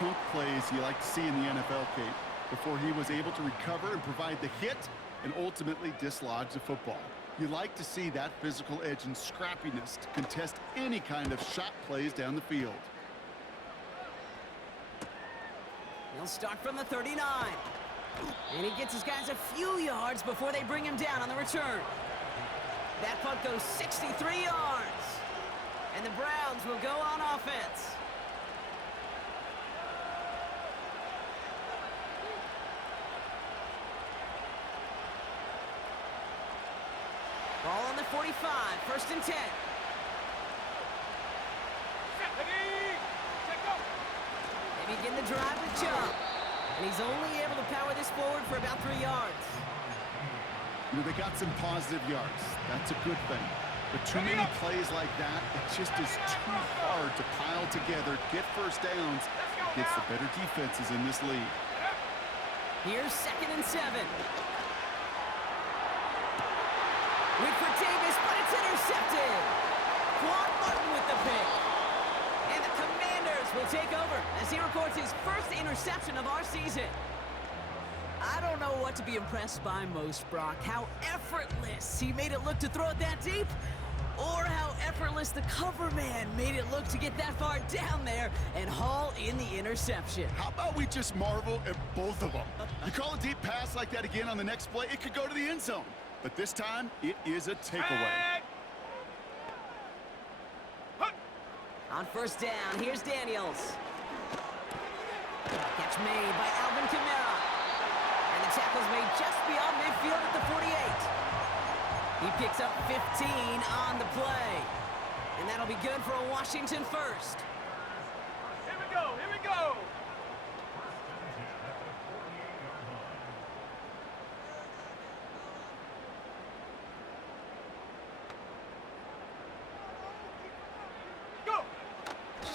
chunk plays you like to see in the NFL, Kate, before he was able to recover and provide the hit and ultimately dislodge the football. You like to see that physical edge and scrappiness to contest any kind of shot plays down the field. He'll start from the 39. And he gets his guys a few yards before they bring him down on the return. That punt goes 63 yards. And the Browns will go on offense. Ball on the 45, 1st and 10. They begin the drive with Chubb. And he's only able to power this forward for about 3 yards. You know, they got some positive yards. That's a good thing. But too many plays like that, it just is too hard to pile together, get first downs against the better defenses in this league. Here's 2nd and 7. Wait for Davis, but it's intercepted. Quan Martin with the pick. And the Commanders will take over as he records his first interception of our season. I don't know what to be impressed by most, Brock. How effortless he made it look to throw it that deep, or how effortless the cover man made it look to get that far down there and haul in the interception. How about we just marvel at both of them? You call a deep pass like that again on the next play, it could go to the end zone. But this time, it is a takeaway. On 1st down, here's Daniels. Catch made by Alvin Kamara. And the tackle's made just beyond midfield at the 48. He picks up 15 on the play. And that'll be good for a Washington first. Here we go, here we go!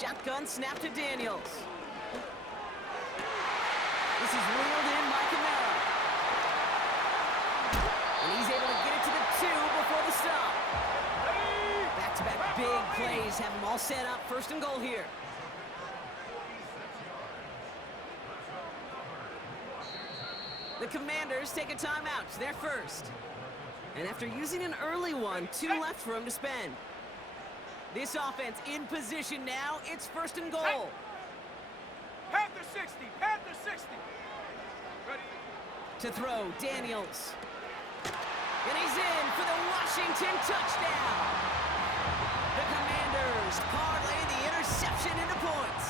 Shotgun snap to Daniels. This is reeled in by Kamara. And he's able to get it to the 2 before the stop. Back-to-back big plays have them all set up. 1st and goal here. The Commanders take a timeout. They're first. And after using an early one, 2 left for him to spend. This offense in position now. It's 1st and goal. Panther 60, Panther 60. Ready? To throw, Daniels. And he's in for the Washington touchdown. The Commanders parlay the interception into points.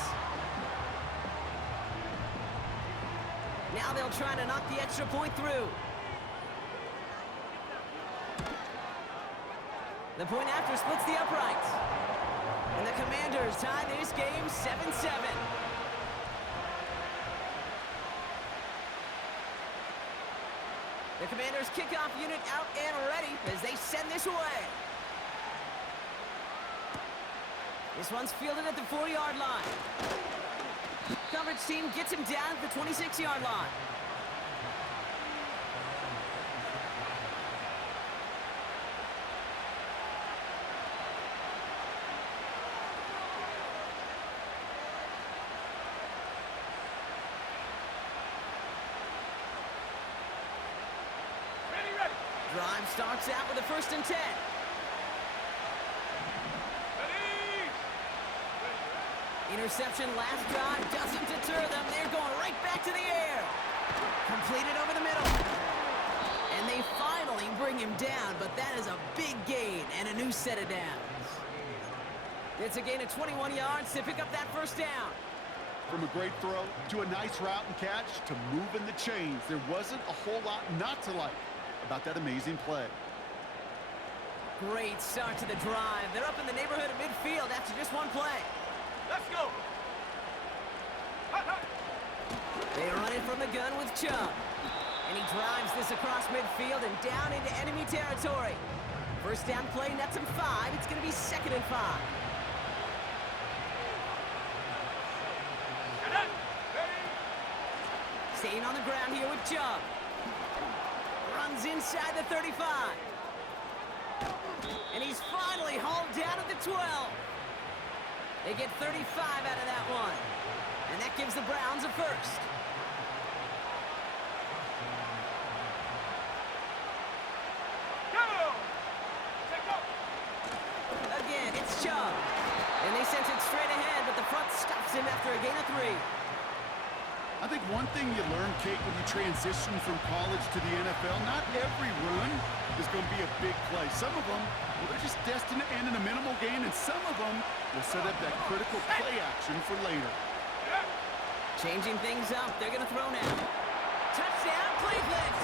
Now they'll try to knock the extra point through. The point after splits the uprights. And the Commanders tie this game 7-7. The Commanders kickoff unit out and ready as they send this away. This one's fielded at the 4-yard line. Coverage team gets him down at the 26-yard line. Drive starts out with a 1st and 10. Interception last drive doesn't deter them. They're going right back to the air. Completed over the middle. And they finally bring him down, but that is a big gain and a new set of downs. It's a gain of 21 yards to pick up that 1st down. From a great throw to a nice route and catch to moving the chains, there wasn't a whole lot not to like about that amazing play. Great start to the drive. They're up in the neighborhood of midfield after just one play. Let's go. They run it from the gun with Chubb. And he drives this across midfield and down into enemy territory. 1st down play nets him 5. It's going to be 2nd and 5. Staying on the ground here with Chubb. Runs inside the 35. And he's finally hauled down at the 12. They get 35 out of that one. And that gives the Browns a first. Go! Take up! Again, it's Chubb. And they sent it straight ahead, but the front stops him after a gain of 3. I think one thing you learn, Kate, when you transition from college to the NFL, not every run is going to be a big play. Some of them, well, they're just destined to end in a minimal gain, and some of them will set up that critical play action for later. Changing things up. They're going to throw now. Touchdown, Cleveland!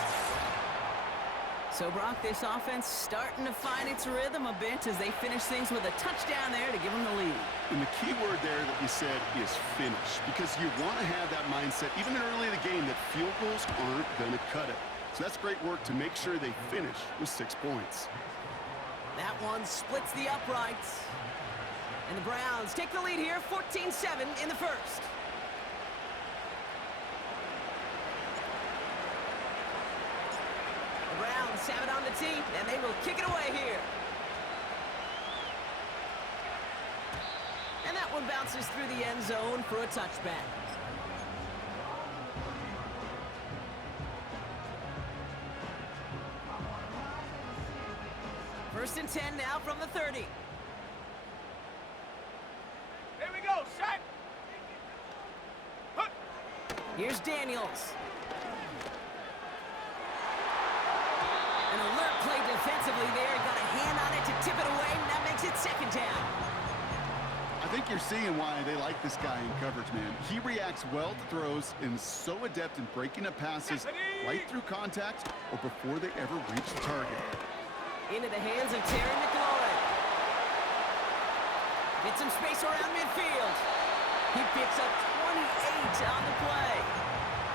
So, Brock, this offense starting to find its rhythm a bit as they finish things with a touchdown there to give them the lead. And the key word there that you said is finish, because you want to have that mindset, even early in the game, that field goals aren't going to cut it. So that's great work to make sure they finish with 6 points. That one splits the uprights. And the Browns take the lead here, 14-7 in the first. The Browns have it on the tee, and they will kick it away here. And that one bounces through the end zone for a touchback. First and 10 now from the 30. Here we go, Shaq! Huh. Here's Daniels. An alert play defensively there. Got a hand on it to tip it away, and that makes it second down. I think you're seeing why they like this guy in coverage, man. He reacts well to throws and is so adept in breaking up passes right through contact or before they ever reach the target. Into the hands of Terry McLaurin. Gets some space around midfield. He picks up 28 on the play.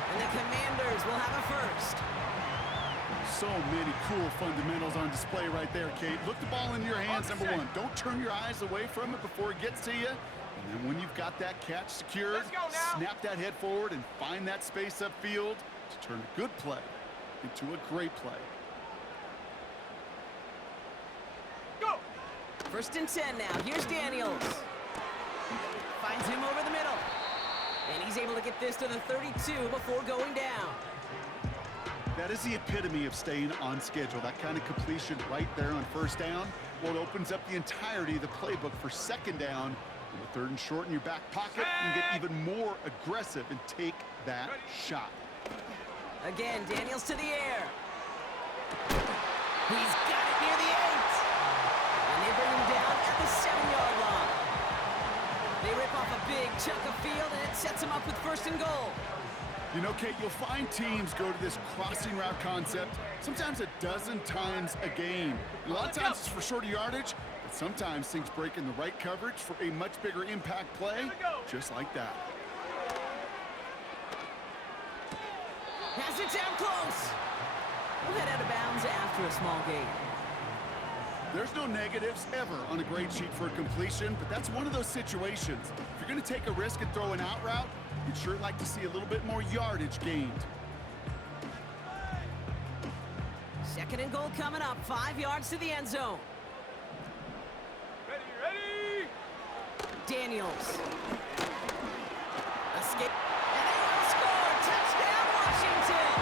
And the Commanders will have a first. So many cool fundamentals on display right there, Kate. Look the ball in your hands, number one. Don't turn your eyes away from it before it gets to you. And then when you've got that catch secured, snap that head forward and find that space upfield to turn a good play into a great play. Go! First and 10 now. Here's Daniels. Finds him over the middle. And he's able to get this to the 32 before going down. That is the epitome of staying on schedule. That kind of completion right there on first down. Well, it opens up the entirety of the playbook for second down. And with 3rd and short in your back pocket, you can get even more aggressive and take that shot. Again, Daniels to the air. He's got it near the 8. And they bring him down at the 7-yard line. They rip off a big chunk of field, and it sets them up with 1st and goal. You know, Kate, you'll find teams go to this crossing route concept sometimes a dozen times a game. A lot of times it's for shorter yardage, but sometimes things break in the right coverage for a much bigger impact play, just like that. Pass it down close. We'll head out of bounds after a small gain. There's no negatives ever on a grade sheet for a completion, but that's one of those situations. If you're going to take a risk and throw an out route, you'd sure like to see a little bit more yardage gained. 2nd and goal coming up, 5 yards to the end zone. Ready! Daniels. Escape. And they will score! Touchdown, Washington!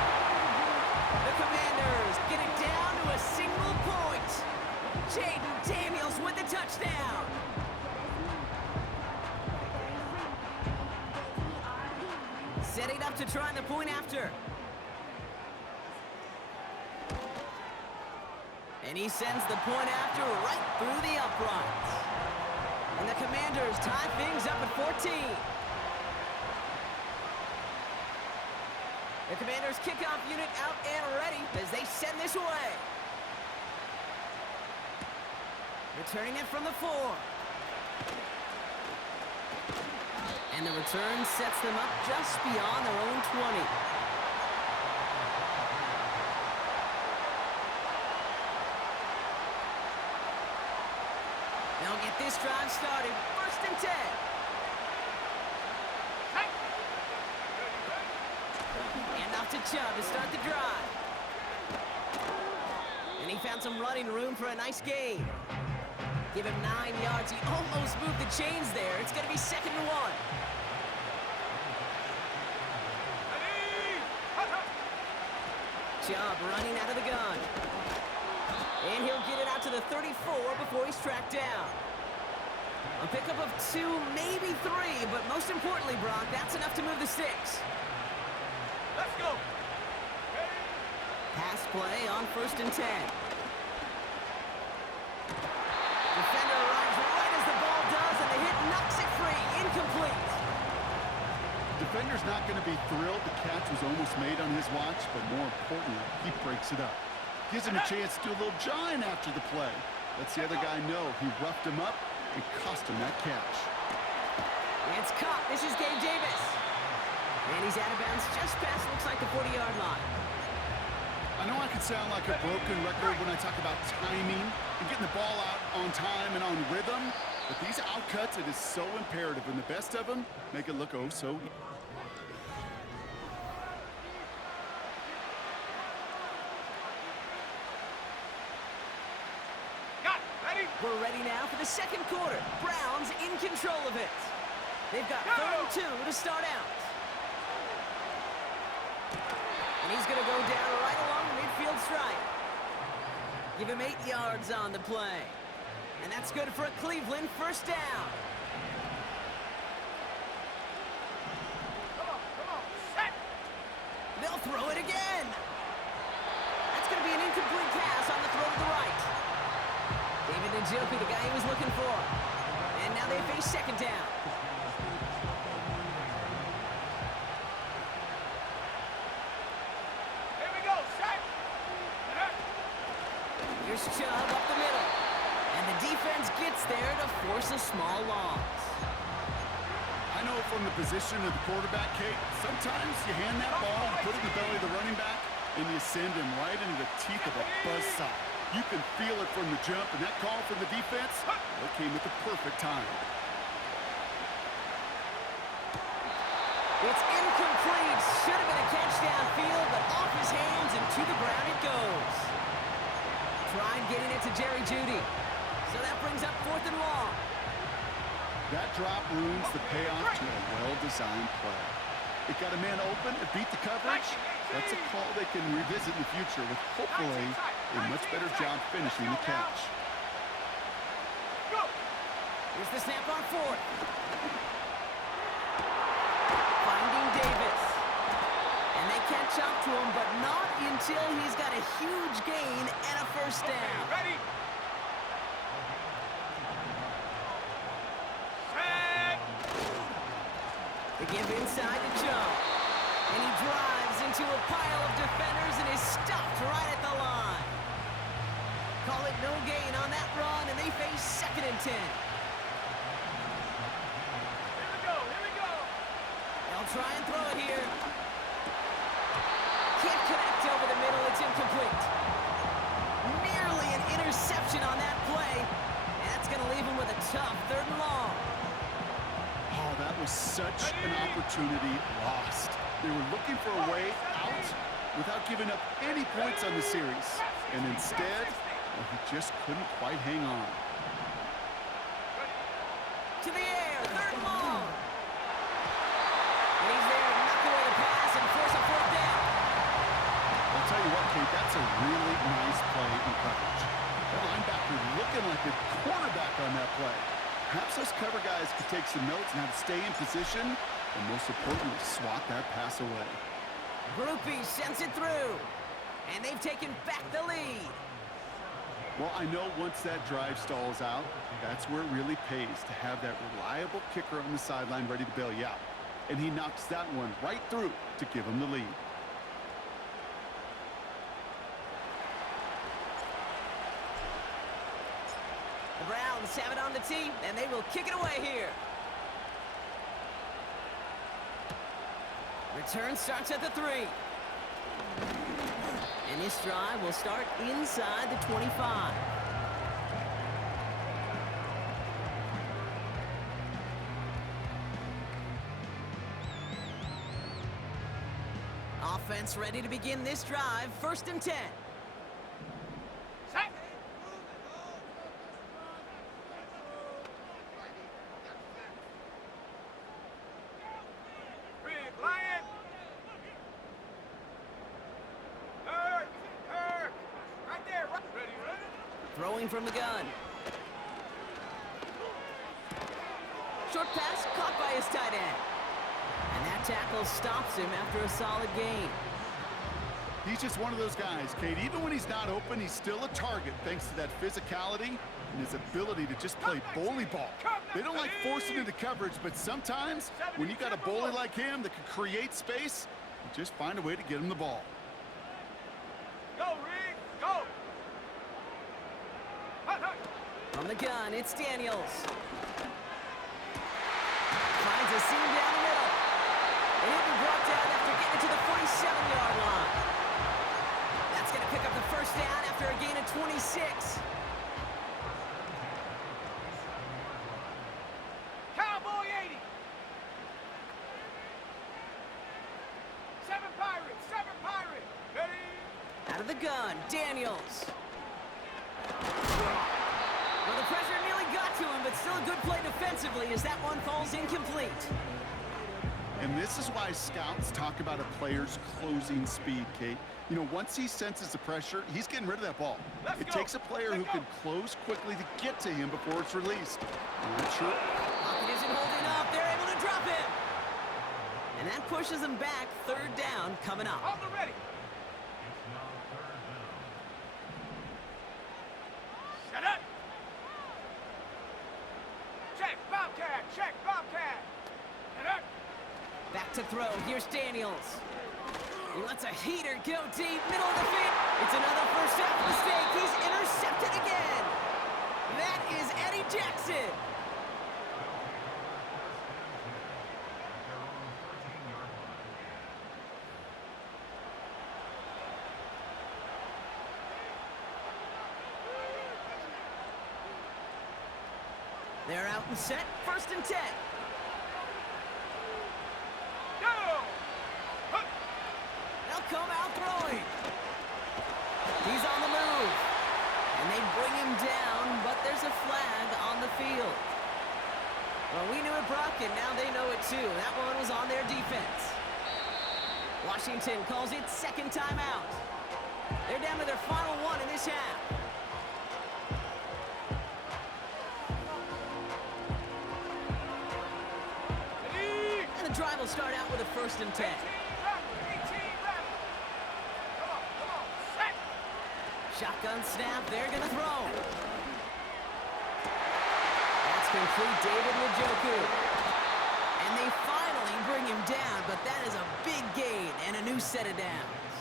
The Commanders get it down to a single point. Jaden Daniels with the touchdown. Setting up to try the point after. And he sends the point after right through the uprights. And the Commanders tie things up at 14. The Commanders kickoff unit out and ready as they send this away. Returning it from the 4. And the return sets them up just beyond their own 20. They'll get this drive started. 1st and 10. And off to Chubb to start the drive. And he found some running room for a nice gain. Give him 9 yards. He almost moved the chains there. It's going to be 2nd and 1. Chubb running out of the gun. And he'll get it out to the 34 before he's tracked down. A pickup of 2, maybe 3, but most importantly, Brock, that's enough to move the sticks. Let's go. Pass play on 1st and 10. Defender arrives right as the ball does, and the hit knocks it free. Incomplete. Defender's not going to be thrilled the catch was almost made on his watch, but more importantly, he breaks it up. Gives him a chance to do a little jawing after the play. Lets the other guy know he roughed him up and cost him that catch. It's caught. This is Gabe Davis. And he's out of bounds just past, looks like, the 40-yard line. I know I can sound like a broken record when I talk about timing and getting the ball out on time and on rhythm, but these outcuts, it is so imperative, and the best of them make it look oh so easy. Got it. Ready? We're ready now for the second quarter. Browns in control of it. They've got 3rd and 2 to start out. And he's going to go down right along the midfield stripe. Give him 8 yards on the play. And that's good for a Cleveland 1st down. Come on, set. They'll throw it again. That's going to be an incomplete pass on the throw to the right. David Njoku, the guy he was looking for. And now they face 2nd down. Here we go, set. Here's Chubb up the middle. And the defense gets there to force a small loss. I know from the position of the quarterback, Kate, sometimes you hand that ball, you put it in the belly of the running back, and you send him right into the teeth of a buzzsaw. You can feel it from the jump, and that call from the defense, it came at the perfect time. It's incomplete. Should have been a catch downfield, but off his hands and to the ground it goes. Tried getting it to Jerry Jeudy. So that brings up 4th and long. That drop ruins the payoff to a well-designed play. It got a man open, it beat the coverage. That's a call they can revisit in the future with hopefully a much better job finishing the catch. Go. Here's the snap on 4th. Finding Davis. And they catch up to him, but not until he's got a huge gain and a 1st down. Ready? Set. They give inside to Joe. And he drives into a pile of defenders and is stopped right at the line. Call it no gain on that run, and they face 2nd and 10. Here we go, here we go. They'll try and throw it here. Can't connect over the middle, it's incomplete. Nearly an interception on that play, and that's going to leave him with a tough 3rd and long. Oh, that was such an opportunity lost. They were looking for a way out without giving up any points on the series. And instead, well, he just couldn't quite hang on. To the air, 3rd and long. And he's there to knock away the pass and force a 4th down. I'll tell you what, Kate, that's a really nice play in coverage. That linebacker looking like a quarterback on that play. Perhaps those cover guys could take some notes on how to stay in position and, most importantly, swat that pass away. Groupie sends it through, and they've taken back the lead. Well, I know once that drive stalls out, that's where it really pays to have that reliable kicker on the sideline ready to bail you out. And he knocks that one right through to give him the lead. The Browns have it on the tee, and they will kick it away here. Return starts at the 3. And this drive will start inside the 25. Offense ready to begin this drive. 1st and 10. Set. Big Lion. 3rd. Throwing from the gun. Short pass caught by his tight end. And that tackle stops him after a solid gain. He's just one of those guys, Kate. Even when he's not open, he's still a target thanks to that physicality and his ability to just play bully ball. They don't like forcing into coverage, but sometimes when you got a bully like him that can create space, you just find a way to get him the ball. Go, Reed, go! Hut, hut. From the gun, it's Daniels. Finds a seam down the middle. And he'll be brought down after getting to the 47-yard line. That's going to pick up the first down after a gain of 26. Cowboy 80. 7 Pirates, 7 Pirates. Ready? Out of the gun, Daniels. Well, the pressure nearly got to him, but still a good play defensively as that one falls incomplete. And this is why scouts talk about a player's closing speed, Kate. You know, once he senses the pressure, he's getting rid of that ball. It takes a player who can close quickly to get to him before it's released. Not sure. Pocket isn't holding up. They're able to drop him. And that pushes them back. Third down coming up. Hold the ready. Shut up. Check, Bobcat. Check, Bobcat. Shut up. Back to throw. Here's Daniels. He lets a heater go deep, middle of the field. It's another first half mistake. He's intercepted again. That is Eddie Jackson. They're out and set. First and 10. Go. Hut. They'll come out throwing. He's on the move. And they bring him down, but there's a flag on the field. Well, we knew it, Brock, and now they know it too. That one was on their defense. Washington calls it second timeout. They're down to their final one in this half. Ready. And the drive will start out with a first and 10. 18 left. Come on, set. Shotgun snap, they're gonna throw. That's complete, David Njoku. And they finally bring him down, but that is a big gain and a new set of downs.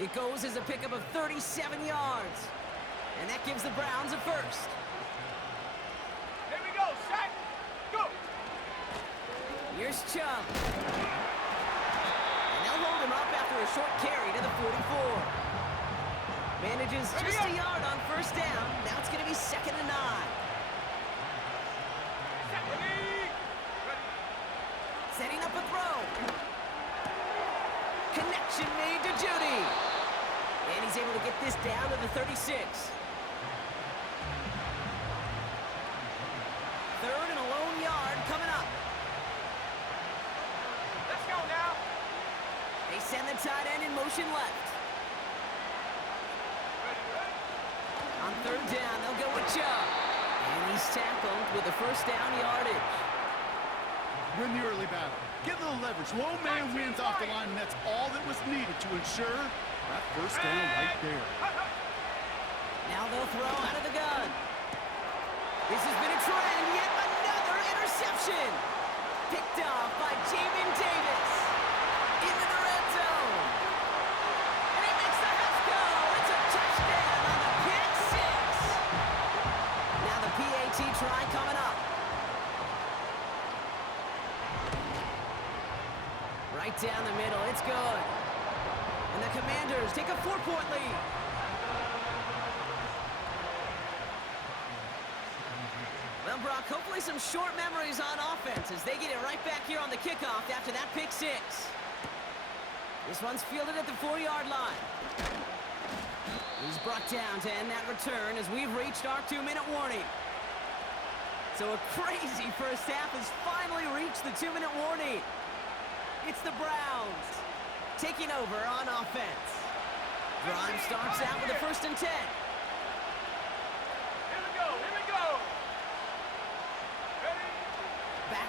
It goes as a pickup of 37 yards. And that gives the Browns a first. Here we go, set. Go. Here's Chubb. And they'll hold him up after a short carry to the 44. Manages just a yard on first down. Now it's going to be second and 9. Set. Ready. Setting up a throw. Connection made to Judy. And he's able to get this down to the 36. Third and a lone yard coming up. Let's go now. They send the tight end in motion left. Ready. On third down, they'll go with Chubb. And he's tackled with the first down yardage. Win the early battle. Get a little leverage. Low man wins off the line, and that's all that was needed to ensure that first down right there. Now they'll throw out of the gun. This has been a trend. Yet another interception. Picked off by Jamin Davis. Into the red zone. And he makes the Huffs go. It's a touchdown on the pick six. Now the PAT try coming up. Right down the middle. It's good. And the Commanders take a 4-point lead. Well, Brock, hopefully some short memories on offense as they get it right back here on the kickoff after that pick six. This one's fielded at the 4-yard line. He's brought down to end that return as we've reached our 2-minute warning. So a crazy first half has finally reached the 2-minute warning. It's the Browns taking over on offense. Drive starts out with a first and 10.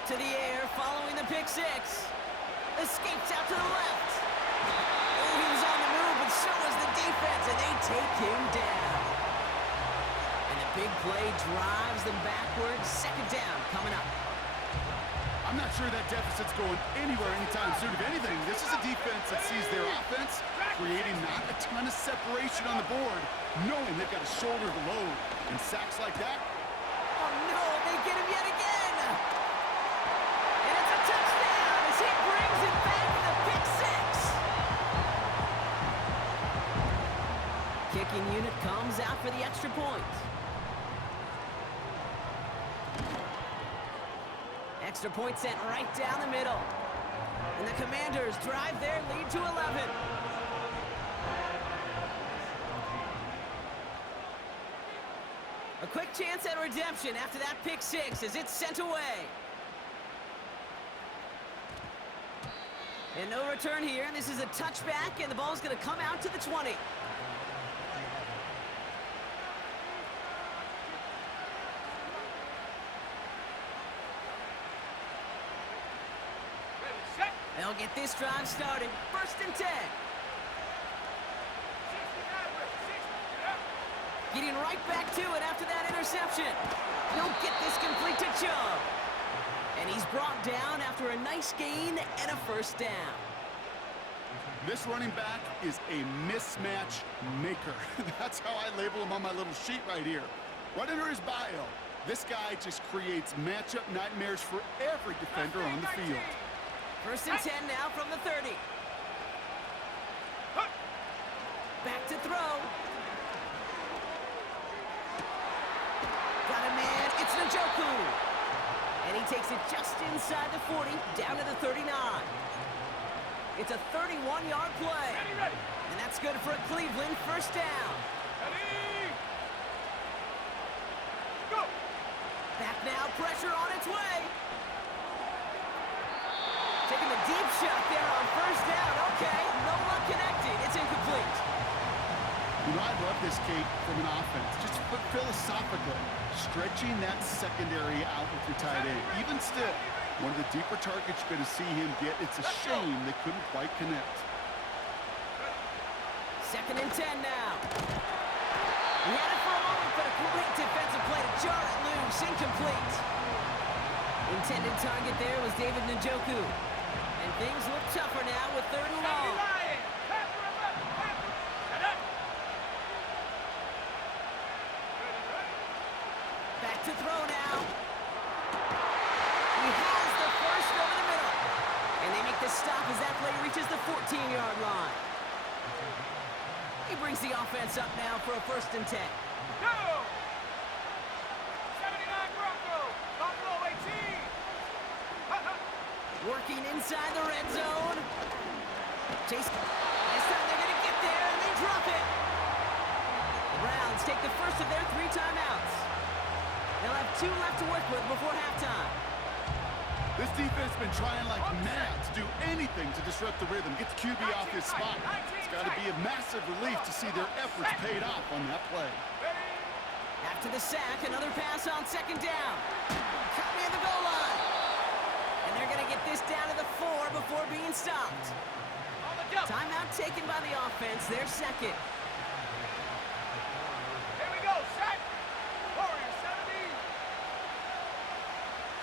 to the air following the pick six. Escapes out to the left. Oh, he was on the move, but so was the defense, and they take him down. And the big play drives them backwards. Second down coming up. I'm not sure that deficit's going anywhere anytime soon. If anything, this is a defense that sees their offense creating not a ton of separation on the board, knowing they've got to shoulder the load. And sacks like that. Oh, no, they get him yet again. And it's a touchdown as he brings it back to the pick six. Kicking unit comes out for the extra point. Extra point sent right down the middle. And the Commanders drive their lead to 11. A quick chance at redemption after that pick six as it's sent away. And no return here. This is a touchback, and the ball's going to come out to the 20. They'll get this drive started. First and 10. Getting right back to it after that interception. He'll get this complete to Chubb. And he's brought down after a nice gain and a first down. This running back is a mismatch maker. That's how I label him on my little sheet right here. Right under his bio, this guy just creates matchup nightmares for every defender on the field. First and 10 now from the 30. Back to throw. Got a man. It's Njoku. And he takes it just inside the 40, down to the 39. It's a 31-yard play. And that's good for a Cleveland first down. Back now, pressure on its way. Taking the deep shot there on first down. Okay, no luck connecting. It's incomplete. You know, I love this, Kate, from an offense. Just philosophically, stretching that secondary out with your tight end. Even still, one of the deeper targets you're going to see him get. It's a shame they couldn't quite connect. Second and 10 now. He had it for a moment, but a great defensive play to jar it loose. Incomplete. Intended target there was David Njoku. And things look tougher now with third and long. Back to throw now. He has the first over the middle. And they make the stop as that play reaches the 14-yard line. He brings the offense up now for a first and 10. Go! 79 Broncos. Buffalo 18. Working inside the red zone. Chase. This time they're going to get there, and they drop it. The Browns take the first of their 3 timeouts. They'll have 2 left to work with before halftime. This defense has been trying like mad to do anything to disrupt the rhythm, get the QB off his spot. It's got to be a massive relief to see their efforts paid off on that play. After the sack, another pass on second down. Caught me at the goal line. And they're going to get this down to the 4 before being stopped. Timeout taken by the offense, their second. Here we go, set. Warriors 70.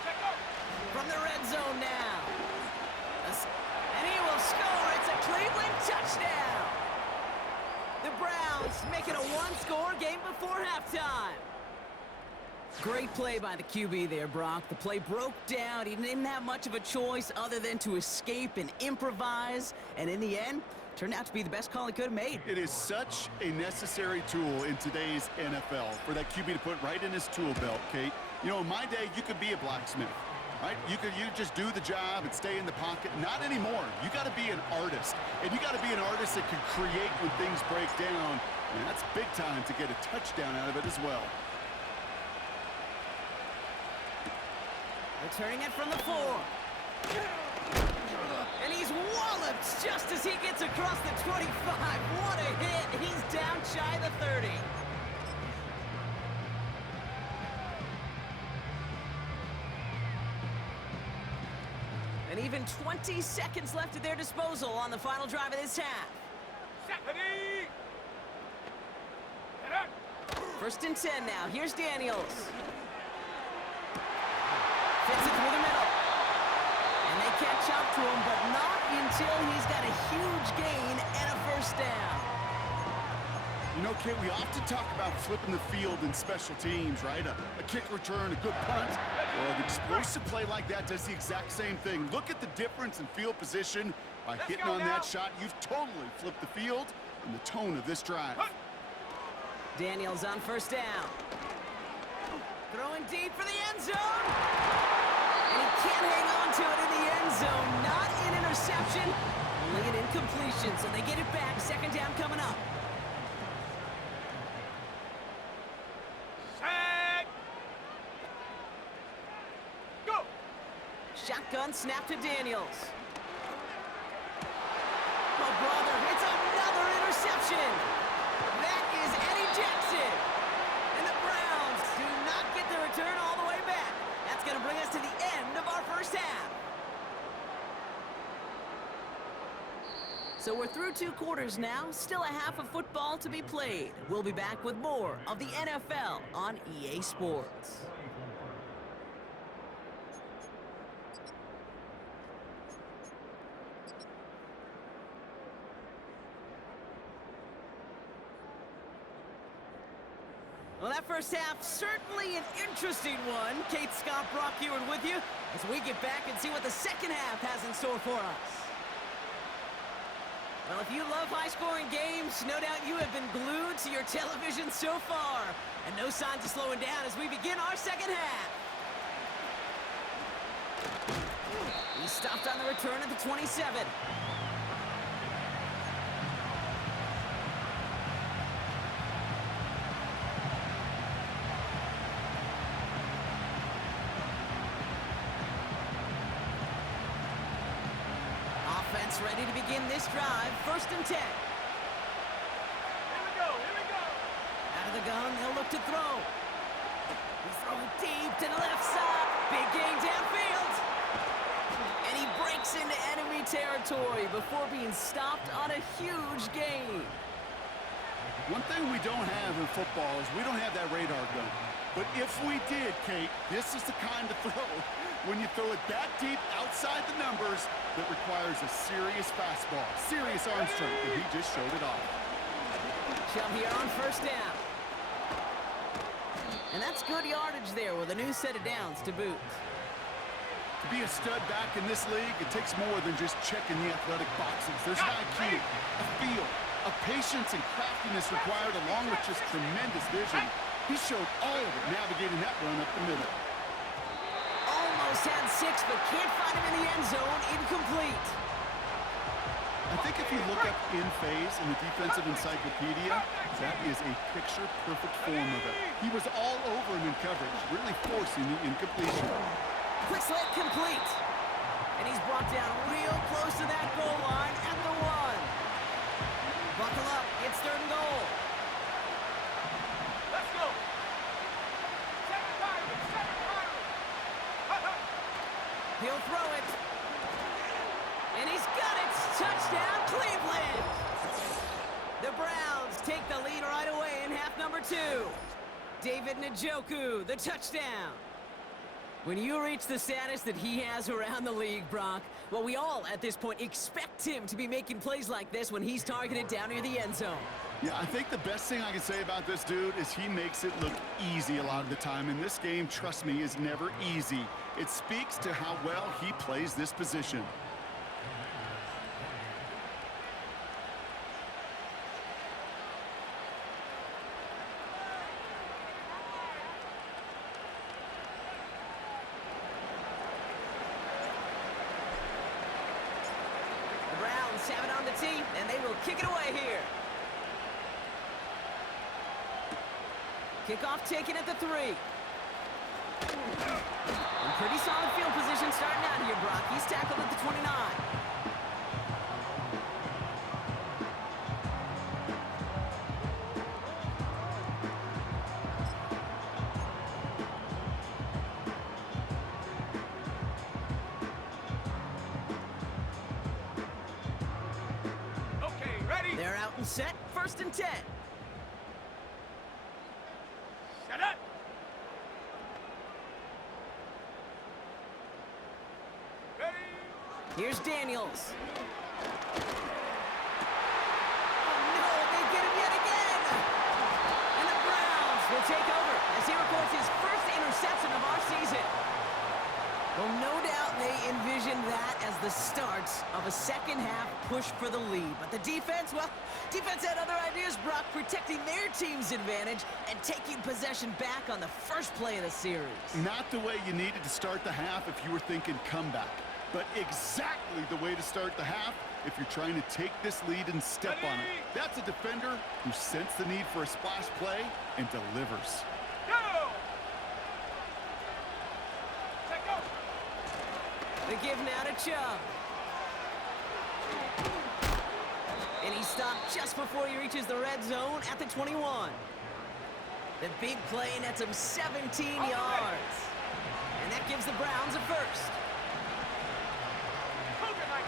Check out. From the red zone now. And he will score. It's a Cleveland touchdown. The Browns make it a 1-score game before halftime. Great play by the QB there, Brock. The play broke down. He didn't have much of a choice other than to escape and improvise. And in the end, turned out to be the best call he could have made. It is such a necessary tool in today's NFL for that QB to put right in his tool belt, Kate. You know, in my day, you could be a blacksmith, right? You just do the job and stay in the pocket. Not anymore. You got to be an artist. And you got to be an artist that can create when things break down. And that's big time to get a touchdown out of it as well. Returning it from the 4. And he's walloped just as he gets across the 25. What a hit. He's down shy of the 30. And even 20 seconds left at their disposal on the final drive of this half. Ready. Get up. First and 10 now. Here's Daniels. Fits it through the middle. And they catch up to him, but not until he's got a huge gain and a first down. You know, Kate, we often talk about flipping the field in special teams, right? A kick return, a good punt. Well, an explosive play like that does the exact same thing. Look at the difference in field position. By hitting on that shot, you've totally flipped the field and the tone of this drive. Daniels on first down. Throwing deep for the end zone. And he can't hang on to it in the end zone. Not an interception, only an incompletion. So they get it back. Second down coming up. Set. Go. Shotgun snap to Daniels. Oh, brother, it's another interception. That is Eddie Jackson. And the Browns do not get the return all the way back. That's going to bring us to the end of our first half. So we're through 2 quarters now. Still a half of football to be played. We'll be back with more of the NFL on EA Sports. Well, that first half, certainly an interesting one. Kate, Scott, Brock Ewan with you as we get back and see what the second half has in store for us. Well, if you love high-scoring games, no doubt you have been glued to your television so far. And no signs of slowing down as we begin our second half. He stopped on the return at the 27. Offense ready to begin this drive. First and 10. Here we go. Here we go. Out of the gun, they'll look to throw. He's throwing deep to the left side. Big gain downfield. And he breaks into enemy territory before being stopped on a huge gain. One thing we don't have in football is we don't have that radar gun. But if we did, Kate, this is the kind of throw when you throw it that deep outside the numbers that requires a serious fastball, serious arm strength, and he just showed it off. Chubb here on first down. And that's good yardage there with a new set of downs to boot. To be a stud back in this league, it takes more than just checking the athletic boxes. There's an IQ, a feel, a patience and craftiness required along with just tremendous vision. He showed all of it navigating that run up the middle. Almost had 6, but can't find him in the end zone. Incomplete. I think if you look up in phase in the defensive encyclopedia, that is a picture-perfect form of it. He was all over him in coverage, really forcing the incompletion. Quick slant complete. And he's brought down real close to that goal line at the 1. Buckle up. It's 3rd and goal. Let's go. Second time. He'll throw it. And he's got it. Touchdown, Cleveland. The Browns take the lead right away in half number 2. David Njoku, the touchdown. When you reach the status that he has around the league, Brock, well, we all at this point expect him to be making plays like this when he's targeted down near the end zone. Yeah, I think the best thing I can say about this dude is he makes it look easy a lot of the time. And this game, trust me, is never easy. It speaks to how well he plays this position. The Browns have it on the tee, and they will kick it away here. Kickoff taken at the 3. And pretty solid field position starting out here, Brock. He's tackled at the 29. Set, 1st and 10. Set up. Ready. Here's Daniels. Oh, no, they get him yet again. And the Browns will take over as he records his first interception of our season. Well, no doubt they envisioned that as the start of a second-half push for the lead. But the defense, well, defense had other ideas, Brock, protecting their team's advantage and taking possession back on the first play of the series. Not the way you needed to start the half if you were thinking comeback, but exactly the way to start the half if you're trying to take this lead and step on it. That's a defender who sensed the need for a splash play and delivers. Go. Set go. The give now to Chubb. And he stopped just before he reaches the red zone at the 21. The big play nets him 17 yards. And that gives the Browns a first. Cougar 19.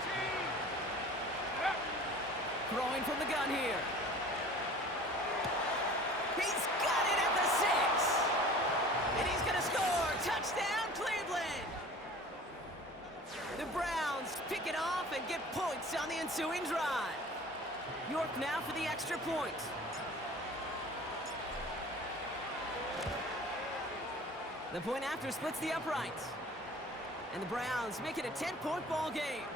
Yep. Throwing from the gun here. He's got it at the 6. And he's going to score. Touchdown, Cleveland. The Browns pick it off and get points on the ensuing drive. York now for the extra point. The point after splits the uprights. And the Browns make it a 10-point ball game.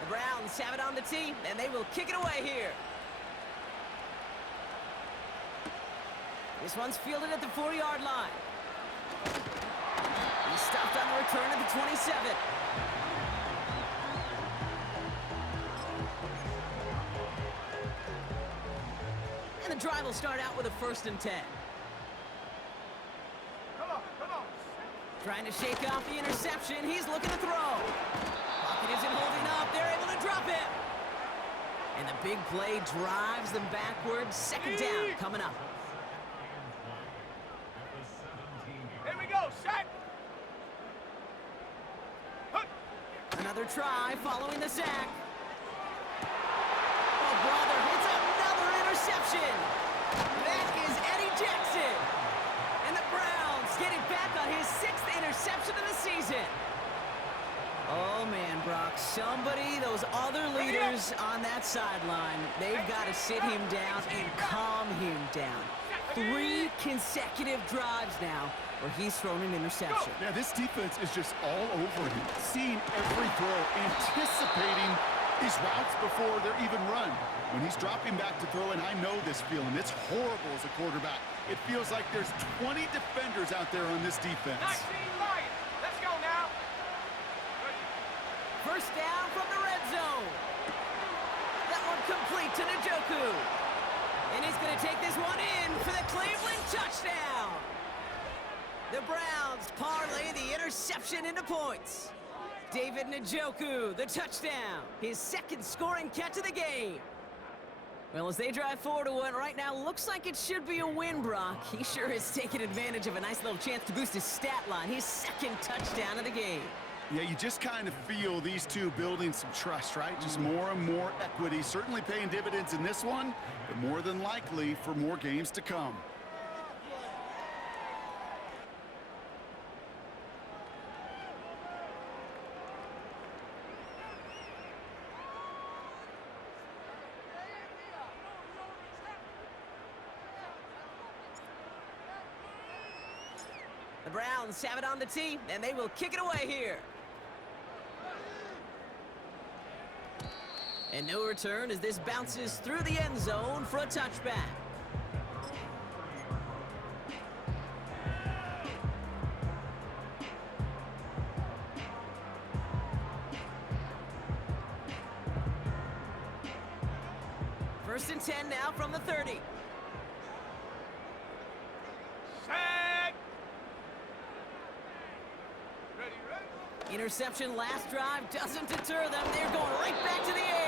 The Browns have it on the tee, and they will kick it away here. This one's fielded at the 4-yard line. He's stopped on the return at the 27. And the drive will start out with a 1st and 10. Come on, come on. Trying to shake off the interception. He's looking to throw. Pocket isn't holding up. They're able to drop him. And the big play drives them backwards. 2nd down coming up. Here we go, set. Another try following the sack. Oh, brother, it's another interception. That is Eddie Jackson. And the Browns get it back on his 6th interception of the season. Oh, man, Brock, somebody, those other leaders on that sideline, they've got to sit him down and calm him down. 3 consecutive drives now where he's thrown an interception. Yeah, this defense is just all over him, seeing every throw, anticipating these routes before they're even run. When he's dropping back to throw, and I know this feeling, it's horrible as a quarterback. It feels like there's 20 defenders out there on this defense. 19 Lions. Let's go now. First down from the red zone. That one complete to Njoku. And he's going to take this one in for the Cleveland touchdown. The Browns parlay the interception into points. David Njoku, the touchdown. His 2nd scoring catch of the game. Well, as they drive forward to what right now looks like it should be a win, Brock, he sure has taken advantage of a nice little chance to boost his stat line. His 2nd touchdown of the game. Yeah, you just kind of feel these two building some trust, right? Just more and more equity, certainly paying dividends in this one, but more than likely for more games to come. The Browns have it on the tee, and they will kick it away here. And no return as this bounces through the end zone for a touchback. First and 10 now from the 30. Set. Ready, ready. Interception last drive doesn't deter them. They're going right back to the air.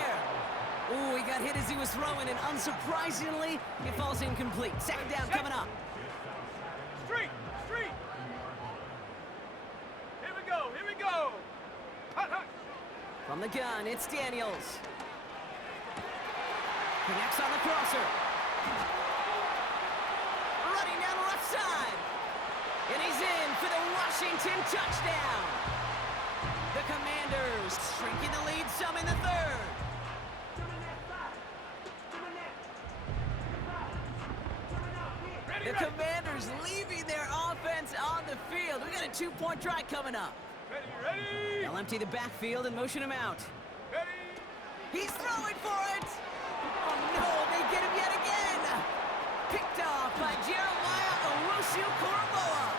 Ooh, he got hit as he was throwing, and unsurprisingly, it falls incomplete. 2nd down coming up. Street, street. the gun, it's Daniels. Connects on the crosser. Running down the left side. And he's in for the Washington touchdown. The Commanders shrinking the lead some in the third. The Commanders leaving their offense on the field. We got a 2-point try coming up. Ready. They'll empty the backfield and motion him out. Ready. He's throwing for it. Oh, no, they get him yet again. Picked off by Jeremiah Owusu-Koramoah.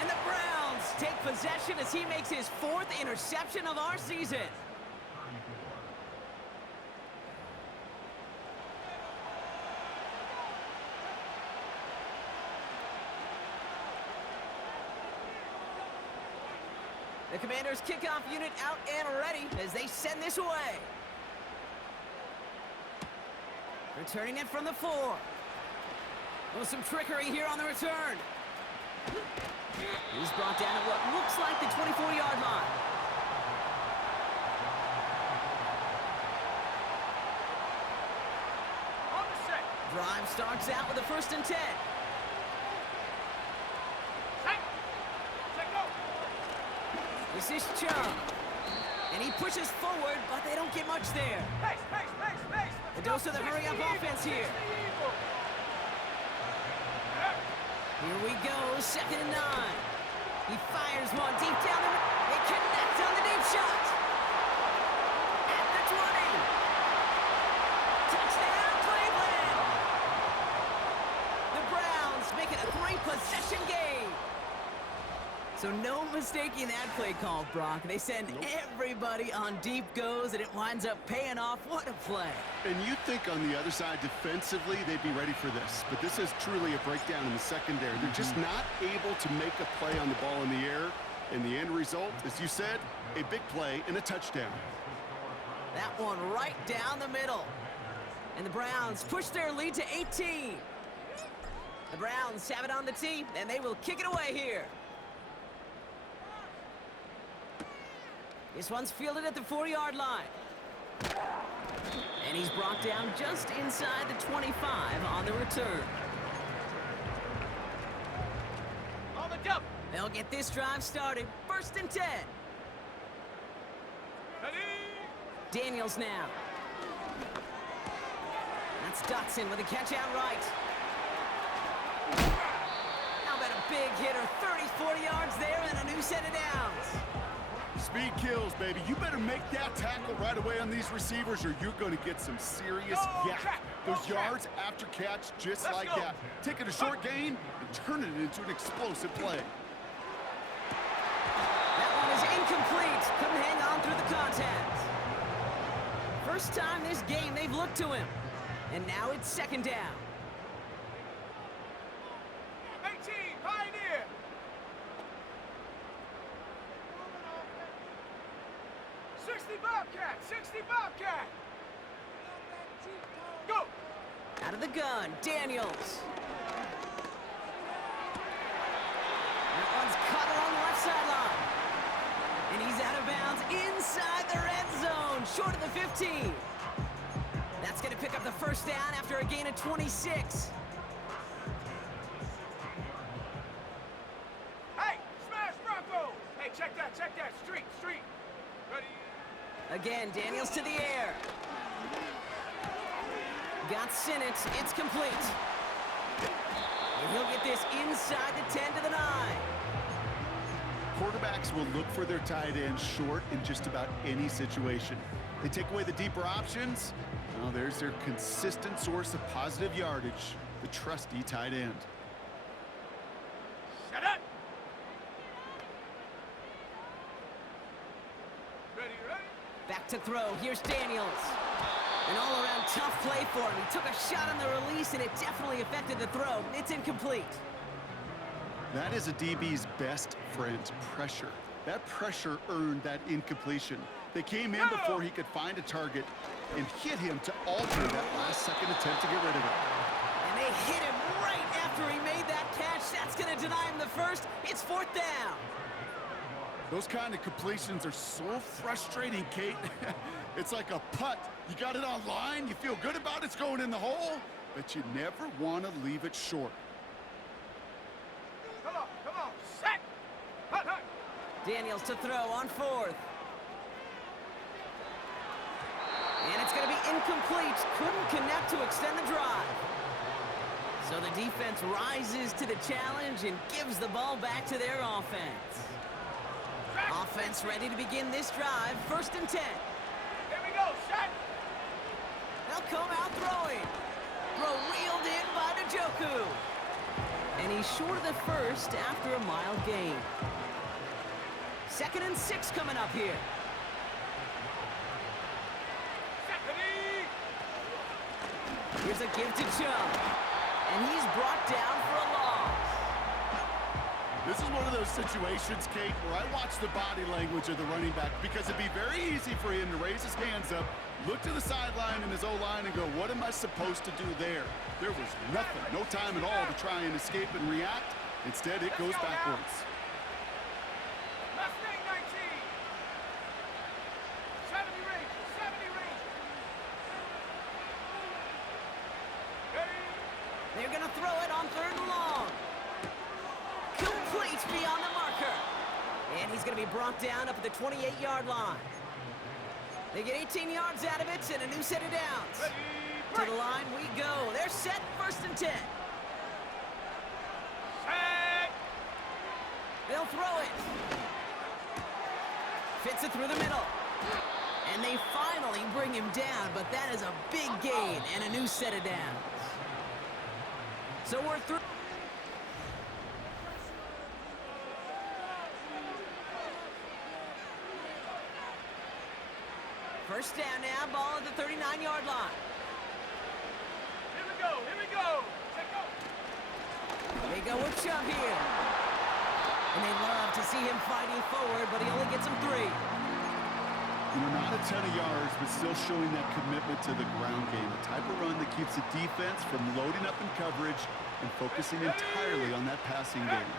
And the Browns take possession as he makes his 4th interception of our season. The Commanders' kickoff unit out and ready as they send this away. Returning it from the 4. Oh, some trickery here on the return. He's brought down at what looks like the 24-yard line. On the set. Drive starts out with a 1st and 10. Set. Set, go. This is Chung. And he pushes forward, but they don't get much there. Pace, pace, pace, pace. The dose of the hurry-up offense here. Here we go, 2nd and 9. He fires one deep down the middle. They connect on the deep shot. At the 20. Touchdown, Cleveland. The Browns make it a 3-possession game. So no mistaking that play call, Brock. They send everybody on deep goes, and it winds up paying off. What a play. And you think on the other side defensively they'd be ready for this. But this is truly a breakdown in the secondary. They're just not able to make a play on the ball in the air. And the end result, as you said, a big play and a touchdown. That one right down the middle. And the Browns push their lead to 18. The Browns have it on the tee, and they will kick it away here. This one's fielded at the 4-yard line. And he's brought down just inside the 25 on the return. On the double. They'll get this drive started. 1st and 10. Ready. Daniels now. That's Dotson with a catch out right. How about a big hitter? 30, 40 yards there and a new set of downs. Speed kills, baby. You better make that tackle right away on these receivers or you're going to get some serious yak. Those yards after catch just like that. Taking a short gain and turning it into an explosive play. That one is incomplete. Couldn't hang on through the contact. First time this game they've looked to him. And now it's 2nd down. 18, Pioneer. Bobcat, 60 Bobcat. Go. Out of the gun, Daniels. That one's cut along the left sideline. And he's out of bounds inside the red zone, short of the 15. That's going to pick up the 1st down after a gain of 26. Hey, smash Bronco. Hey, check that, street. Ready. Again, Daniels to the air. Got Sinnott. It's complete. And he'll get this inside the 10 to the 9. Quarterbacks will look for their tight end short in just about any situation. They take away the deeper options. Well, there's their consistent source of positive yardage, the trusty tight end. Shut up. Ready. Back to throw. Here's Daniels. An all-around tough play for him. He took a shot on the release, and it definitely affected the throw. It's incomplete. That is a DB's best friend, pressure. That pressure earned that incompletion. They came in before he could find a target and hit him to alter that last-second attempt to get rid of it. And they hit him right after he made that catch. That's going to deny him the first. It's 4th down. Those kind of completions are so frustrating, Kate. It's like a putt. You got it on line, you feel good about it's going in the hole, but you never want to leave it short. Come on, set! Hut, hut! Daniels to throw on fourth. And it's going to be incomplete. Couldn't connect to extend the drive. So the defense rises to the challenge and gives the ball back to their offense. Offense ready to begin this drive. 1st and 10. Here we go, set! They'll come out throwing. Throw reeled in by Njoku. And he's short of the first after a mild gain. 2nd and 6 coming up here. Here's a give to Chubb. And he's brought down for a loss. This is one of those situations, Kate, where I watch the body language of the running back because it'd be very easy for him to raise his hands up, look to the sideline in his O-line and go, what am I supposed to do there? There was nothing, no time at all to try and escape and react. Instead, it goes backwards. Mustang 19. 70 Rangers, 70 Rangers. They're going to throw it on 3rd and long. Complete beyond the marker. And he's going to be brought down up at the 28-yard line. They get 18 yards out of it and a new set of downs. To the line we go. They're set. 1st and 10. Set! They'll throw it. Fits it through the middle. And they finally bring him down, but that is a big gain and a new set of downs. So we're through. First down now, ball at the 39-yard line. Here we go. Check out. They go with Chubb here. And they love to see him fighting forward, but he only gets him 3. You know, not a ton of yards, but still showing that commitment to the ground game. A type of run that keeps the defense from loading up in coverage and focusing entirely on that passing game.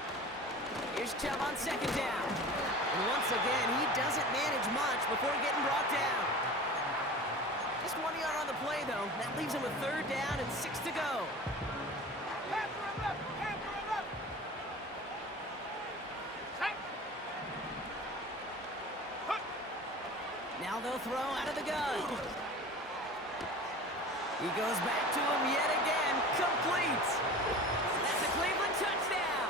Here's Chubb on 2nd down. And once again, he doesn't manage much before getting brought down. Just 1 yard on the play, though. That leaves him with 3rd down and 6 to go. Hand for him left. Set! Hut! Now they'll throw out of the gun. He goes back to him yet again. Complete. That's a Cleveland touchdown.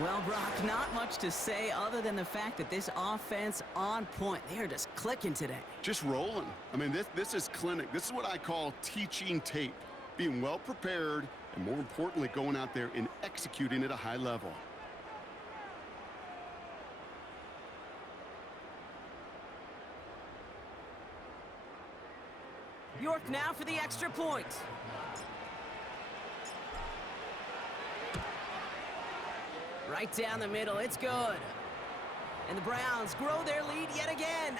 Well, Brock, not much to say other than the fact that this offense on point. They are just clicking today. Just rolling. I mean, this is clinic. This is what I call teaching tape. Being well prepared and, more importantly, going out there and executing at a high level. York now for the extra point. Right down the middle, it's good. And the Browns grow their lead yet again.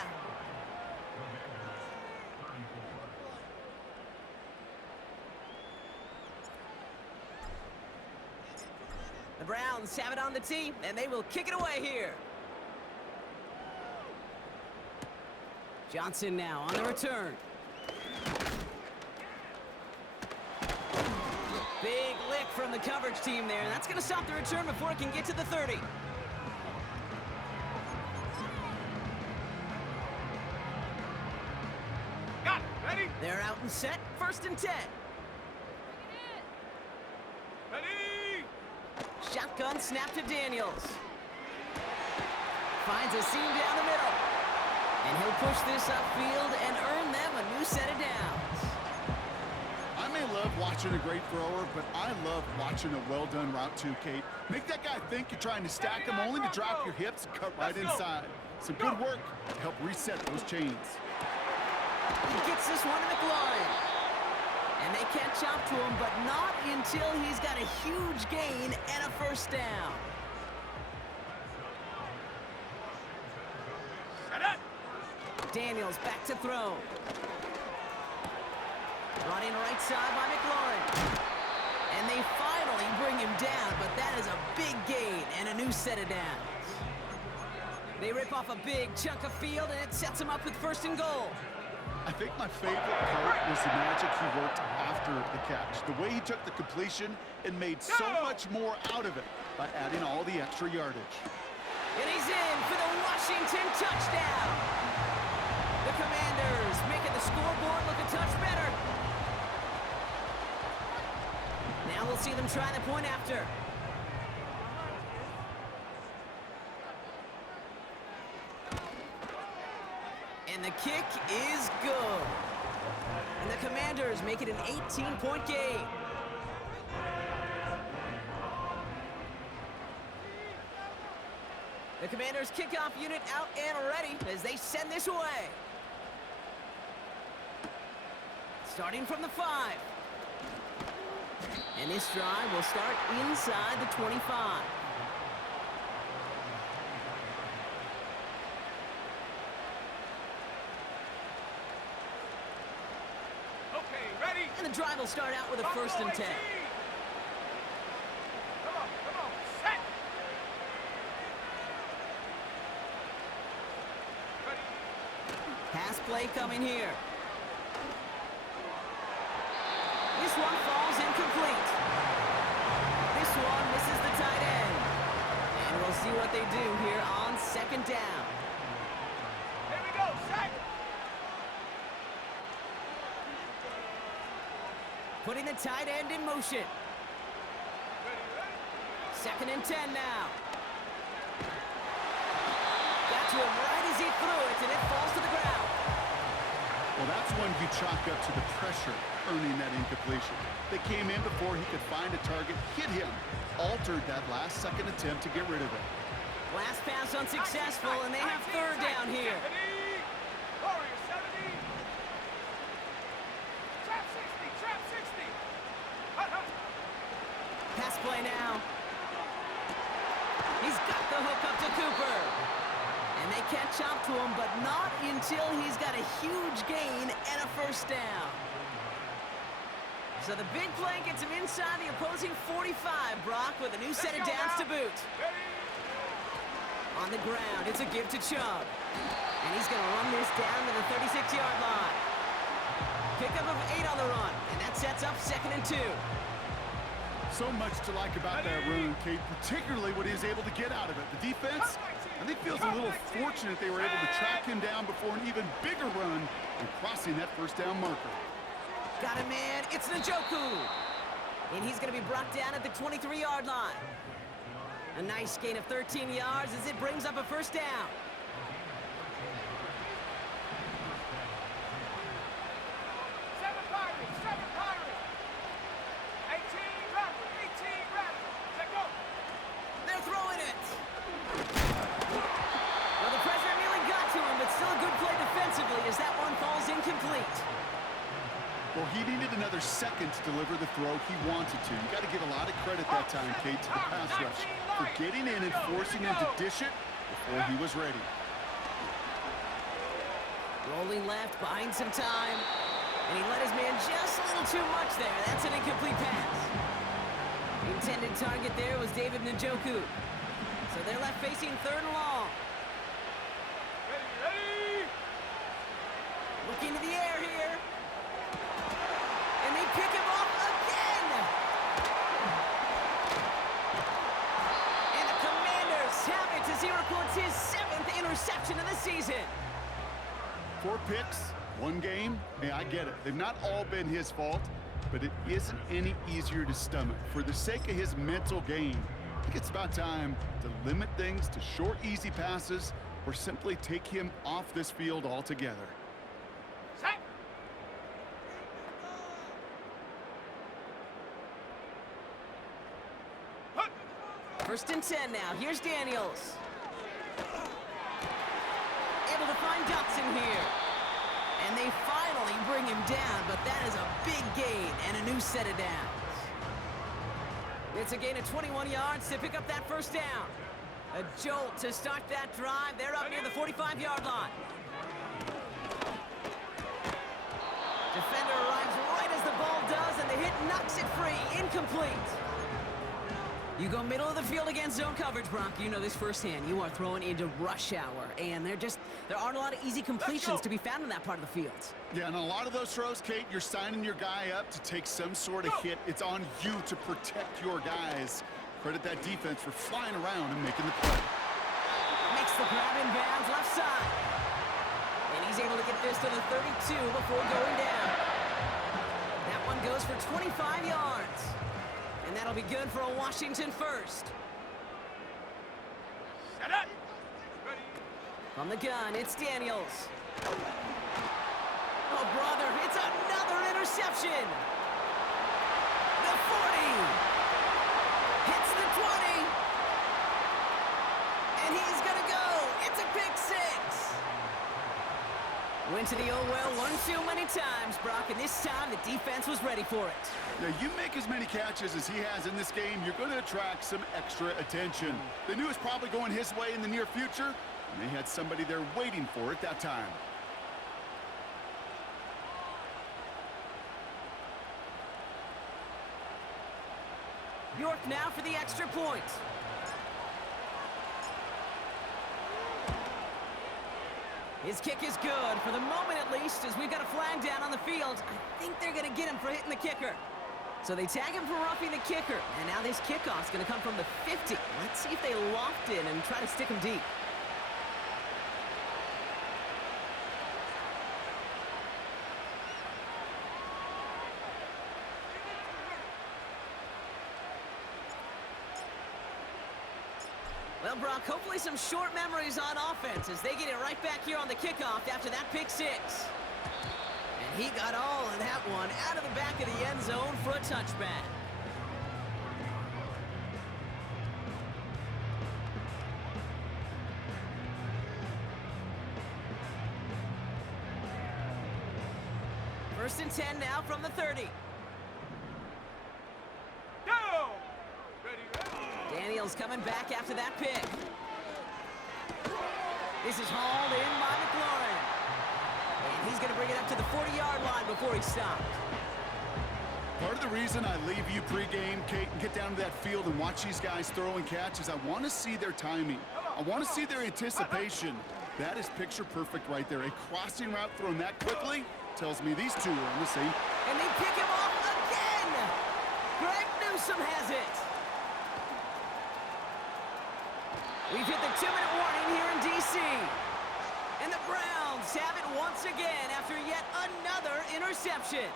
The Browns have it on the tee, and they will kick it away here. Johnson now on the return. Big lick from the coverage team there. That's going to stop the return before it can get to the 30. Got it. Ready? They're out and set. 1st and 10. Ready? Shotgun snap to Daniels. Finds a seam down the middle. And he'll push this upfield and earn them a new set of downs. I may love watching a great thrower, but I love watching a well-done route too, Kate. Make that guy think you're trying to stack him only to drop your hips and cut right inside. Some good work to help reset those chains. He gets this one to McLaurin. And they catch up to him, but not until he's got a huge gain and a 1st down. Set up. Daniels back to throw. Running right side by McLaurin. And they finally bring him down, but that is a big gain and a new set of downs. They rip off a big chunk of field, and it sets them up with 1st and goal. I think my favorite part was the magic he worked after the catch. The way he took the completion and made so much more out of it by adding all the extra yardage. And he's in for the Washington touchdown. The Commanders making the scoreboard look a touch better. Now we'll see them try the point after. And the kick is good. And the Commanders make it an 18-point game. The Commanders' kickoff unit out and ready as they send this away. Starting from the 5. And this drive will start inside the 25. Okay, ready? And the drive will start out with a 1st and 10. Come on, set. Ready? Pass play coming here. This one falls incomplete. This one misses the tight end. And we'll see what they do here on 2nd down. Here we go, set. Putting the tight end in motion. Ready, ready? 2nd and 10 now. Got to him right as he threw it, and it falls to the ground. Well, that's one you chalk up to the pressure earning that incompletion. They came in before he could find a target, hit him, altered that last-second attempt to get rid of it. Last pass unsuccessful, and they have 3rd down here. 70. Warrior 70. Trap 60, trap 60. Hut, hut. Pass play now. He's got the hook up to Cooper. And they catch up to him, but not until he's got a huge gain and a 1st down. So the big play gets him inside the opposing 45, Brock, with a new set of downs to boot. Ready? On the ground, it's a give to Chubb. And he's going to run this down to the 36-yard line. Pickup of 8 on the run, and that sets up 2nd and 2. So much to like about that run, Kate, particularly what he was able to get out of it. The defense, I think, feels a little fortunate they were able to track him down before an even bigger run and crossing that 1st down marker. Got a man, it's Njoku. And he's going to be brought down at the 23-yard line. A nice gain of 13 yards as it brings up a 1st down. Seven Pirates. 18 Rattler. Let go. They're throwing it. Well, the pressure nearly got to him, but still a good play defensively as that one falls incomplete. Well, he needed another second to deliver the throw he wanted to. You got to give a lot of credit that time, Kate, to the pass rush for getting in and forcing him to dish it before he was ready. Rolling left, buying some time. And he let his man just a little too much there. That's an incomplete pass. Intended target there was David Njoku. So they're left facing 3rd and long. Ready? Looking to the air here. And they pick him off again. And the Commanders have it as he records his 7th interception of the season. 4 picks, 1 game. Hey, I get it. They've not all been his fault, but it isn't any easier to stomach. For the sake of his mental game, I think it's about time to limit things to short, easy passes or simply take him off this field altogether. Set. 1st and 10 now. Here's Daniels. Able to find Dotson here. And they finally bring him down, but that is a big gain and a new set of downs. It's a gain of 21 yards to pick up that 1st down. A jolt to start that drive. They're up near the 45-yard line. Defender arrives right as the ball does, and the hit knocks it free. Incomplete. You go middle of the field against zone coverage, Brock. You know this firsthand. You are throwing into rush hour, and there aren't a lot of easy completions to be found in that part of the field. Yeah, and a lot of those throws, Kate, you're signing your guy up to take some sort of hit. It's on you to protect your guys. Credit that defense for flying around and making the play. Makes the grab in bounds left side. And he's able to get this to the 32 before going down. That one goes for 25 yards. And that'll be good for a Washington first. Set up. Ready. From the gun, it's Daniels. Oh, brother, it's another interception. The 40. Hits the 20. And he's going to go. It's a pick six. Went to the oh-well one too many times, Brock, and this time the defense was ready for it. Yeah, you make as many catches as he has in this game, you're going to attract some extra attention. They knew it was probably going his way in the near future, and they had somebody there waiting for it that time. York now for the extra point. His kick is good, for the moment at least, as we've got a flag down on the field. I think they're going to get him for hitting the kicker. So they tag him for roughing the kicker, and now this kickoff's going to come from the 50. Let's see if they loft in and try to stick him deep. Well, Brock, hopefully some short memories on offense as they get it right back here on the kickoff after that pick six. And he got all of that one out of the back of the end zone for a touchback. First and 10 now from the 30. Go! Ready, ready. Daniels coming back after that pick. This is hauled in by McLaurin. And he's going to bring it up to the 40-yard line before he stopped. Part of the reason I leave you pregame, Kate, and get down to that field and watch these guys throw and catch is I want to see their timing. I want to see their anticipation. That is picture perfect right there. A crossing route thrown that quickly tells me these two are on the same. And they pick him off again. Greg Newsome has it. We've hit the 2-minute warning here in D.C. And the Browns have it once again after yet another interception.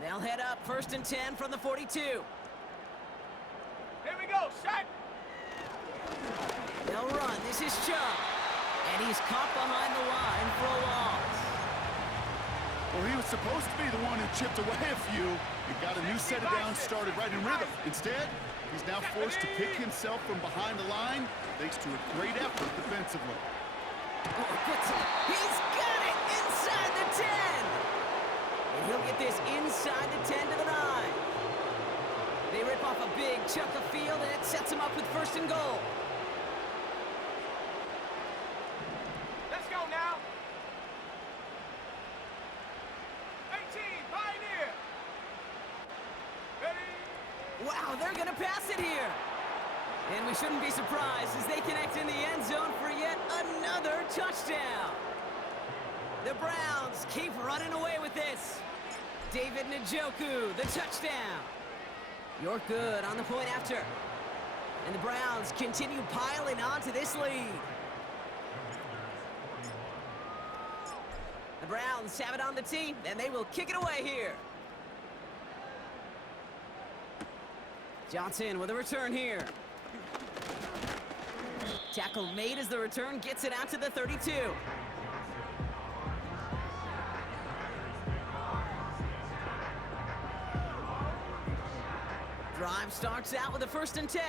They'll head up first and 10 from the 42. Here we go, set! They'll run. This is Chubb. And he's caught behind the line for a loss. Well, he was supposed to be the one who chipped away a few and got a new set of downs started right in rhythm. Instead, he's now forced to pick himself from behind the line thanks to a great effort defensively. Oh, he's got it inside the 10. And he'll get this inside the 10 to the 9. They rip off a big chunk of field, and it sets him up with first and goal. Let's go now! 18, Pioneer! Ready? Wow, they're going to pass it here. And we shouldn't be surprised as they connect in the end zone for yet another touchdown. The Browns keep running away with this. David Njoku, the touchdown. You're good on the point after. And the Browns continue piling on to this lead. The Browns have it on the tee, and they will kick it away here. Johnson with a return here. Tackle made as the return gets it out to the 32. Drive starts out with a first and 10.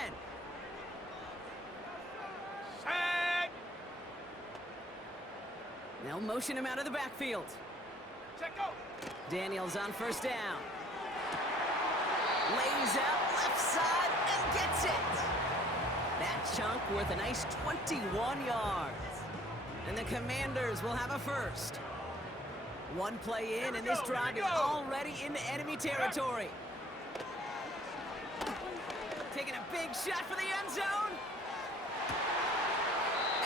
Set! They'll motion him out of the backfield. Check go! Daniels on first down. Lays out left side and gets it. That chunk worth a nice 21 yards. And the Commanders will have a first. One play in, and this drive is already into enemy territory. Taking a big shot for the end zone.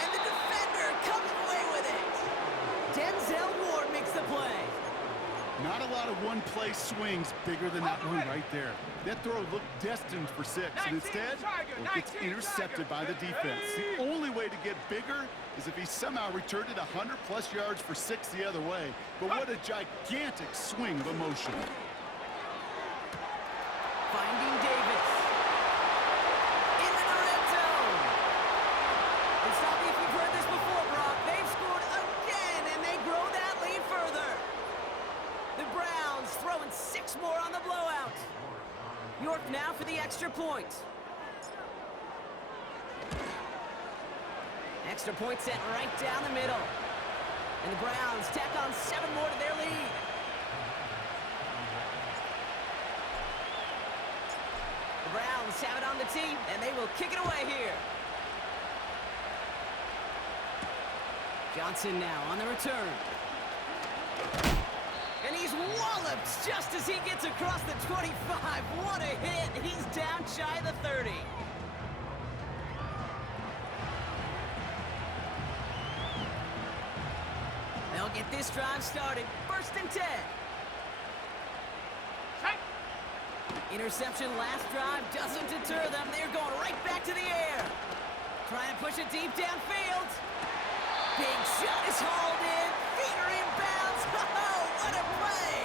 And the defender comes away with it. Denzel Ward makes the play. Not a lot of one-play swings bigger than that one right there. That throw looked destined for 6, and instead, it gets intercepted by the defense. The only way to get bigger is if he somehow returned it 100-plus yards for 6 the other way. But what a gigantic swing of emotion. Finding Davis. Into the red zone. It's not if you've heard this before, Brock. They've scored again, and they grow that lead further. The Browns throwing 6 more on the blowout. York now for the extra point. Extra point sent right down the middle. And the Browns tack on 7 more to their lead. The Browns have it on the tee, and they will kick it away here. Johnson now on the return. And he's walloped just as he gets across the 25. What a hit. He's down shy of the 30. They'll get this drive started. 1st and 10. Interception last drive doesn't deter them. They're going right back to the air. Trying to push it deep downfield. Big shot is hauled in. Feet are inbounds. Oh, what a play!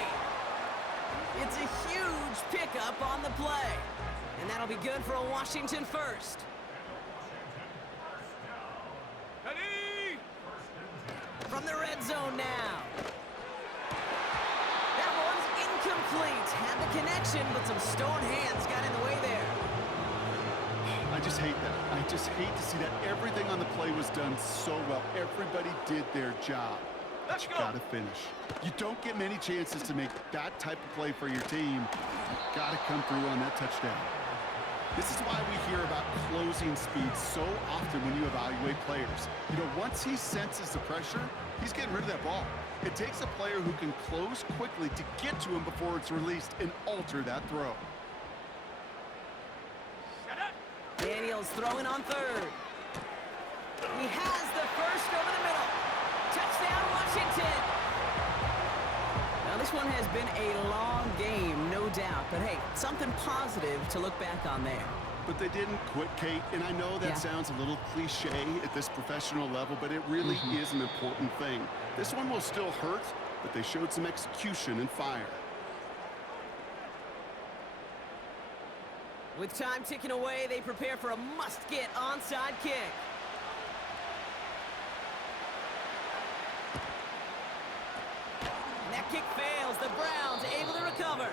It's a huge pickup on the play. And that'll be good for a Washington first. Ready? From the red zone now. That one's incomplete. Had the connection, but some stone hands got in the way there. I just hate that. I just hate to see that. Everything on the play was done so well. Everybody did their job. But you gotta finish. You don't get many chances to make that type of play for your team. You gotta come through on that touchdown. This is why we hear about closing speed so often when you evaluate players. You know, once he senses the pressure, he's getting rid of that ball. It takes a player who can close quickly to get to him before it's released and alter that throw. Daniels throwing on 3rd. He has the first over the middle. Touchdown, Washington. Now, this one has been a long game, no doubt. But, hey, something positive to look back on there. But they didn't quit, Kate, and I know that sounds a little cliche at this professional level, but it really is an important thing. This one will still hurt, but they showed some execution and fire. With time ticking away, they prepare for a must-get onside kick. And that kick fails. The Browns able to recover.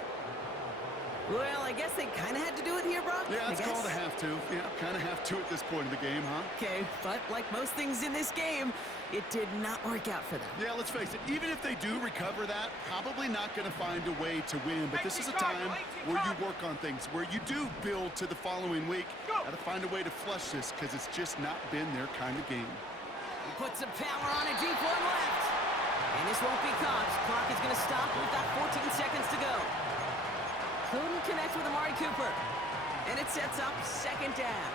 Well, I guess they kind of had to do it here, Brock. Yeah, it's called a have to. Yeah, kind of have to at this point in the game, huh? Okay, but like most things in this game, it did not work out for them. Yeah, let's face it, even if they do recover that, probably not going to find a way to win. But this is a time where you work on things, where you do build to the following week. Got to find a way to flush this because it's just not been their kind of game. He puts some power on a deep one left. And this won't be caught. Clock is going to stop. We've got 14 seconds to go. Couldn't connect with Amari Cooper. And it sets up 2nd down.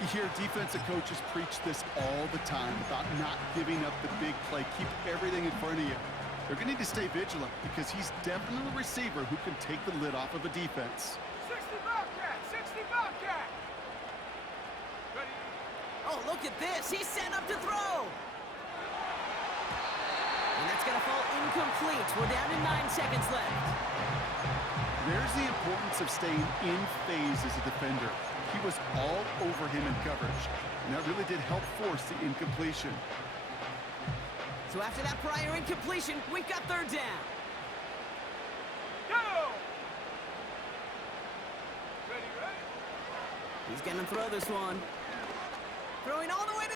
You hear defensive coaches preach this all the time about not giving up the big play. Keep everything in front of you. They're going to need to stay vigilant because he's definitely a receiver who can take the lid off of a defense. 60 Bobcat! 60 Bobcat! Ready? Oh, look at this. He's set up to throw. And that's going to fall incomplete. We're down to 9 seconds left. There's the importance of staying in phase as a defender. He was all over him in coverage, and that really did help force the incompletion. So after that prior incompletion, we've got 3rd down. Go! Ready, ready? He's going to throw this one. Throwing all the way to